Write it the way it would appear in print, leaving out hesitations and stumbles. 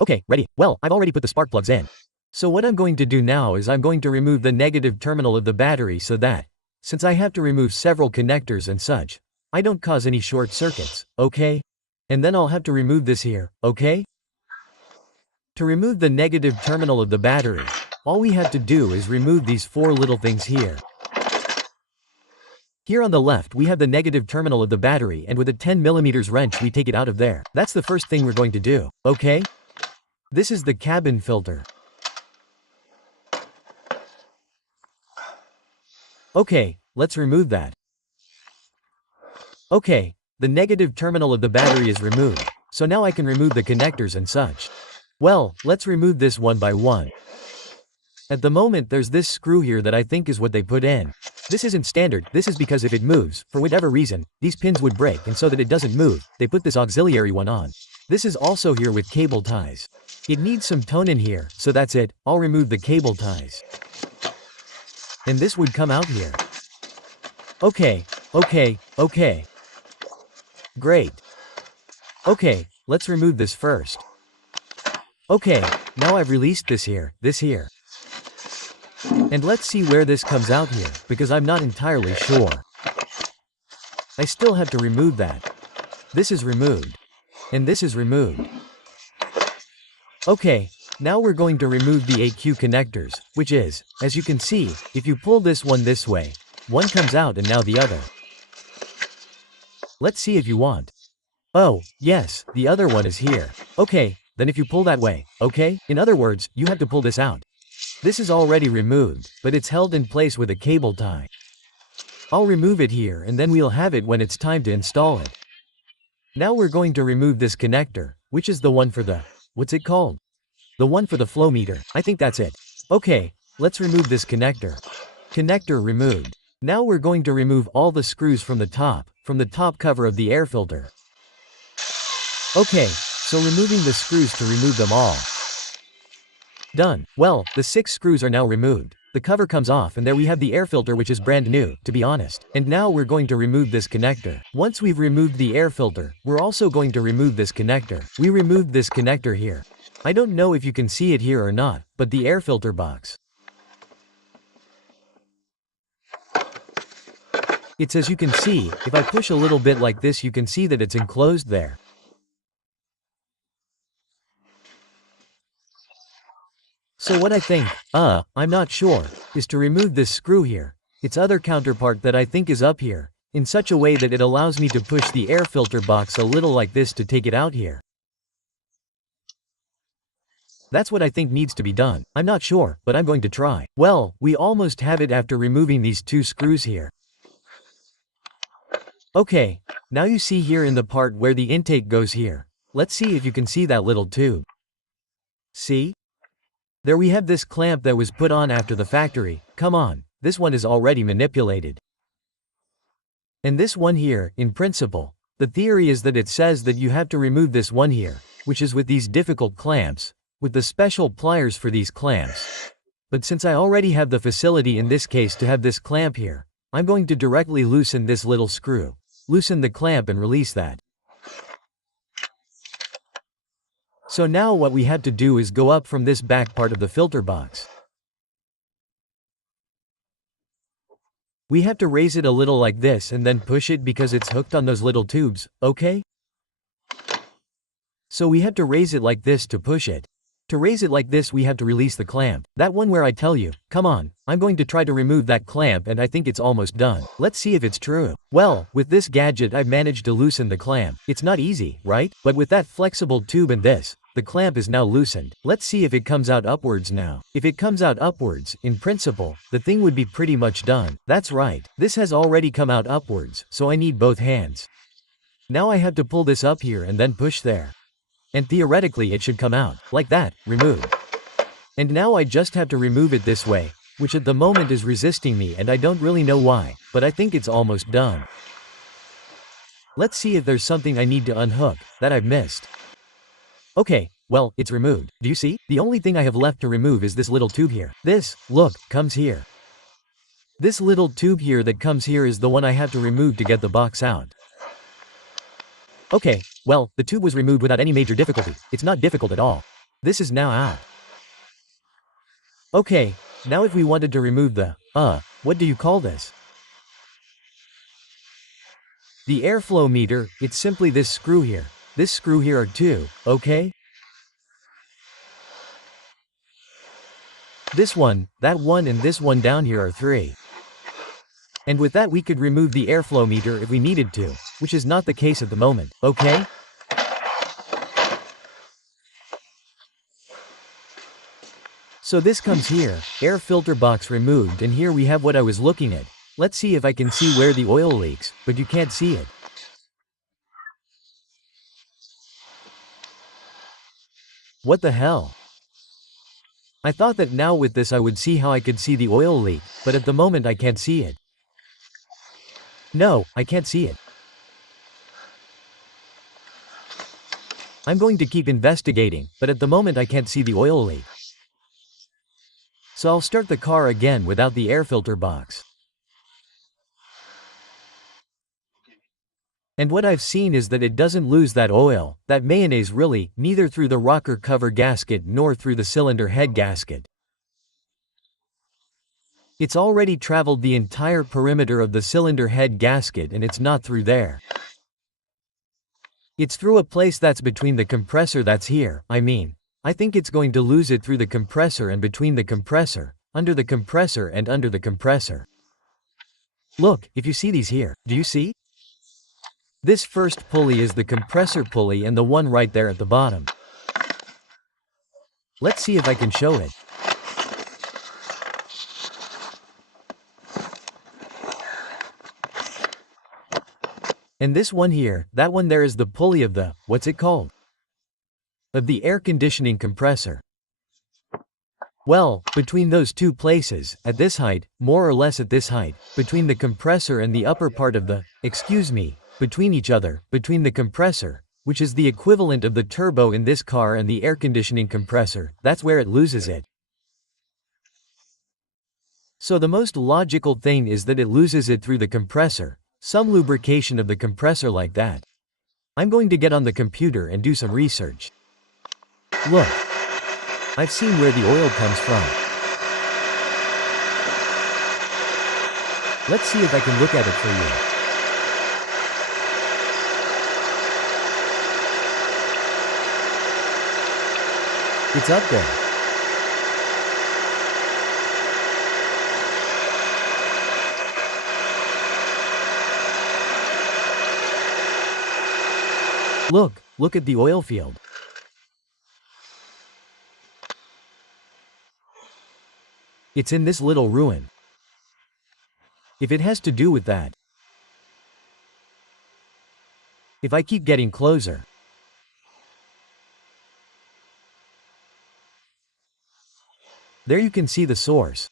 Okay, ready. Well, I've already put the spark plugs in. So what I'm going to do now is I'm going to remove the negative terminal of the battery so that, since I have to remove several connectors and such, I don't cause any short circuits, okay? And then I'll have to remove this here, okay? To remove the negative terminal of the battery, all we have to do is remove these four little things here. Here on the left we have the negative terminal of the battery, and with a 10mm wrench we take it out of there. That's the first thing we're going to do, okay? This is the cabin filter. Okay, let's remove that. Okay, the negative terminal of the battery is removed, so now I can remove the connectors and such. Well, let's remove this one by one. At the moment there's this screw here that I think is what they put in. This isn't standard, this is because if it moves, for whatever reason, these pins would break, and so that it doesn't move, they put this auxiliary one on. This is also here with cable ties. It needs some tone in here, so that's it, I'll remove the cable ties. And this would come out here. Okay. Great. Okay, let's remove this first. Okay, now I've released this here. And let's see where this comes out here, because I'm not entirely sure. I still have to remove that. This is removed. And this is removed. Okay, now we're going to remove the AQ connectors, which is, as you can see, if you pull this one this way, one comes out and now the other. Let's see if you want. Oh, yes, the other one is here. Okay, then if you pull that way, okay? In other words, you have to pull this out. This is already removed, but it's held in place with a cable tie. I'll remove it here and then we'll have it when it's time to install it. Now we're going to remove this connector, which is the one for the, what's it called? The one for the flow meter, I think that's it. Okay, let's remove this connector. Connector removed. Now we're going to remove all the screws from the top cover of the air filter. Okay, so removing the screws to remove them all. Done. Well, the 6 screws are now removed. The cover comes off and there we have the air filter, which is brand new, to be honest. And now we're going to remove this connector. Once we've removed the air filter, we're also going to remove this connector. We removed this connector here. I don't know if you can see it here or not, but the air filter box. It's as you can see, if I push a little bit like this you can see that it's enclosed there. So what I think, I'm not sure, is to remove this screw here, its other counterpart that I think is up here, in such a way that it allows me to push the air filter box a little like this to take it out here. That's what I think needs to be done. I'm not sure, but I'm going to try. Well, we almost have it after removing these 2 screws here. Okay, now you see here in the part where the intake goes here. Let's see if you can see that little tube. See? There we have this clamp that was put on after the factory. Come on, this one is already manipulated. And this one here, in principle, the theory is that it says that you have to remove this one here, which is with these difficult clamps, with the special pliers for these clamps. But since I already have the facility in this case to have this clamp here, I'm going to directly loosen this little screw. Loosen the clamp and release that. So now what we have to do is go up from this back part of the filter box. We have to raise it a little like this and then push it because it's hooked on those little tubes, okay? So we have to raise it like this to push it. To raise it like this we have to release the clamp. That one where I tell you, come on, I'm going to try to remove that clamp and I think it's almost done. Let's see if it's true. Well, with this gadget I've managed to loosen the clamp. It's not easy, right? But with that flexible tube and this, the clamp is now loosened. Let's see if it comes out upwards now. If it comes out upwards, in principle, the thing would be pretty much done. That's right. This has already come out upwards, so I need both hands. Now I have to pull this up here and then push there. And theoretically it should come out, like that, removed. And now I just have to remove it this way, which at the moment is resisting me and I don't really know why, but I think it's almost done. Let's see if there's something I need to unhook, that I've missed. Okay, well, it's removed. Do you see? The only thing I have left to remove is this little tube here. This, look, comes here. This little tube here that comes here is the one I have to remove to get the box out. Okay, well, the tube was removed without any major difficulty. It's not difficult at all. This is now out. Okay, now if we wanted to remove the, what do you call this? The airflow meter, it's simply this screw here. This screw here are 2, okay? This one, that one and this one down here are 3. And with that we could remove the airflow meter if we needed to, which is not the case at the moment, okay? So this comes here, air filter box removed, and here we have what I was looking at. Let's see if I can see where the oil leaks, but you can't see it. What the hell? I thought that now with this I would see how I could see the oil leak, but at the moment I can't see it. No, I can't see it. I'm going to keep investigating, but at the moment I can't see the oil leak. So I'll start the car again without the air filter box. And what I've seen is that it doesn't lose that oil, that mayonnaise really, neither through the rocker cover gasket nor through the cylinder head gasket. It's already traveled the entire perimeter of the cylinder head gasket and it's not through there. It's through a place that's between the compressor that's here, I think it's going to lose it through the compressor and between the compressor, under the compressor and under the compressor. Look, if you see these here, do you see? This first pulley is the compressor pulley and the one right there at the bottom. Let's see if I can show it. And this one here, that one there is the pulley of the, what's it called? Of the air conditioning compressor. Well, between those two places, at this height, more or less at this height, between the compressor and the upper part of the, between each other, between the compressor, which is the equivalent of the turbo in this car and the air conditioning compressor, that's where it loses it. So the most logical thing is that it loses it through the compressor, some lubrication of the compressor like that. I'm going to get on the computer and do some research. Look. I've seen where the oil comes from. Let's see if I can look at it for you. It's up there. Look at the oil field. It's in this little ruin. If it has to do with that. If I keep getting closer. There you can see the source.